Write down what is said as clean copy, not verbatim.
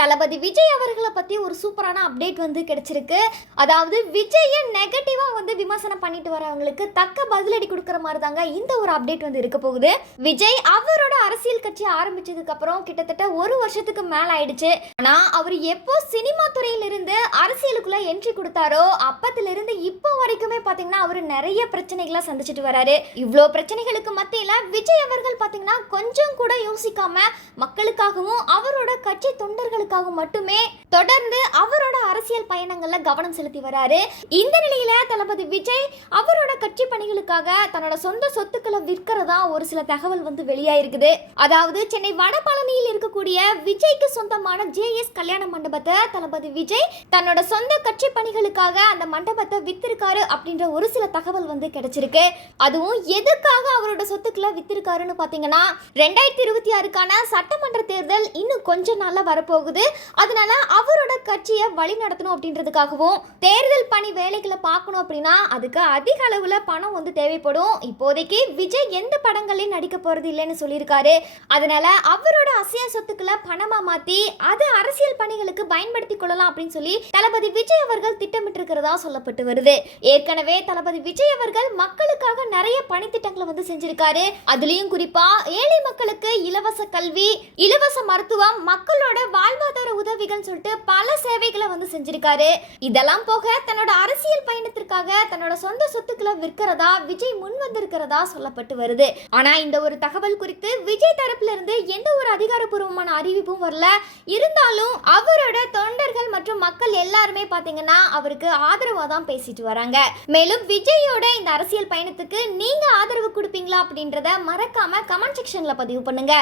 தளபதி விஜய் அவர்களை பற்றி ஒரு சூப்பரான அப்டேட் வந்து கிடைச்சிருக்கு. அதாவது விஜயை நெகட்டிவாக வந்து விமர்சனம் பண்ணிட்டு வரவங்களுக்கு தக்க பதிலடி கொடுக்குற மாதிரி தாங்க இந்த ஒரு அப்டேட் வந்து இருக்க போகுது. விஜய் அவரோட அரசியல் கட்சி ஆரம்பிச்சதுக்கு அப்புறம் கிட்டத்தட்ட ஒரு வருஷத்துக்கு மேல ஆயிடுச்சு. ஆனா அவர் எப்போ சினிமா துறையிலிருந்து அரசியலுக்குள்ள என்ட்ரி கொடுத்தாரோ அப்பத்திலிருந்து இப்போ வரைக்குமே பாத்தீங்கன்னா அவர் நிறைய பிரச்சனைகளை சந்திச்சுட்டு வராரு. இவ்வளோ பிரச்சனைகளுக்கு மத்தியில விஜய் அவர்கள் பாத்தீங்கன்னா கொஞ்சம் கூட யோசிக்காம மக்களுக்காகவும் அவரோட கட்சி தொண்டர்களுக்காக மட்டுமே தொடர்ந்து அவரோட அரசியல் பயணங்கள்ல கவனம் செலுத்தி வராரு. இந்த நிலையில தளபதி விஜய் அவரோட கட்சி பணிகளுக்காக தன்னோட சொந்த சொத்துக்களை விற்கிறதா ஒரு சில தகவல் வந்து வெளியாயிருக்குது. அதாவது சென்னை வடபழனியில் இருக்கக்கூடிய விஜய்க்கு சொந்தமான JS கல்யாண மண்டபத்தை தளபதி விஜய் தன்னோட சொந்த கட்சி பணிகளுக்காக அந்த மண்டபத்தை வித்திருக்காரு அப்படின்ற ஒரு சில தகவல் வந்து கிடைச்சிருக்கு. அதுவும் எதுக்காக அவரோட சொத்துக்களை வித்திருக்காருன்னு பாத்தீங்கன்னா 2026க்கான சட்டமன்ற தேர்தல் இன்னும் கொஞ்ச நாள்ல வரப்போகுது. அதனால அவரோட கட்சியை வழி நடத்தணும் அப்படின்றதுக்காகவும் தேர்தல் பணி வேலைகளை பார்க்கணும் அப்படின்னா அதுக்கு அதிக அளவுல பணம் வந்து தேவைப்படும். இப்போதைக்கு விஜய் எந்த படங்களையும் நடிக்க போறது இல்லைன்னு சொல்லியிருக்காரு. அதனால அவரோட அசைய சொத்துக்களை பணமா மாத்தி அது அரசியல் பணிகளுக்கு பயன்படுத்தி கொள்ளலாம் அப்படின்னு சொல்லி தளபதி விஜய் அவர்கள் திட்டமிட்டு இருக்கிறதா சொல்லப்பட்டு வருது. ஏற்கனவே தளபதி விஜய் அவர்கள் மக்களுக்காக நிறைய பணித்திட்டங்களை வந்து செஞ்சிருக்காரு. அதுலயும் குறிப்பா ஏழை மக்களுக்கு இலவச கல்வி, இலவச மருத்துவம், மக்களோட வாழ்வாதார உதவிகள் சொல்லிட்டு பல சேவைகளை வந்து செஞ்சிருக்காரு. இதெல்லாம் போக தன்னோட அரசியல் பயணத்திற்காக தன்னோட சொந்த சொத்துக்களை விற்கிறதா விஜய் முன் வந்திருக்கிறதா சொல்லப்பட்டு வருது. ஆனா இந்த ஒரு தகவல் குறித்து விஜய் தரப்புல இருந்து எந்த ஒரு அதிகாரப்பூர்வமான அறிவிப்பும் வரல. இருந்தாலும் அவரோட தொண்டர்கள் மற்றும் மக்கள் எல்லாருமே பாத்தீங்கன்னா அவருக்கு ஆதரவா தான் பேசிட்டு வராங்க. மேலும் விஜயோட இந்த அரசியல் பயணத்துக்கு நீங்க ஆதரவு கொடுப்பீங்களா அப்படின்றத மறக்காம கமெண்ட் செக்ஷன்ல பதிவு பண்ணுங்க.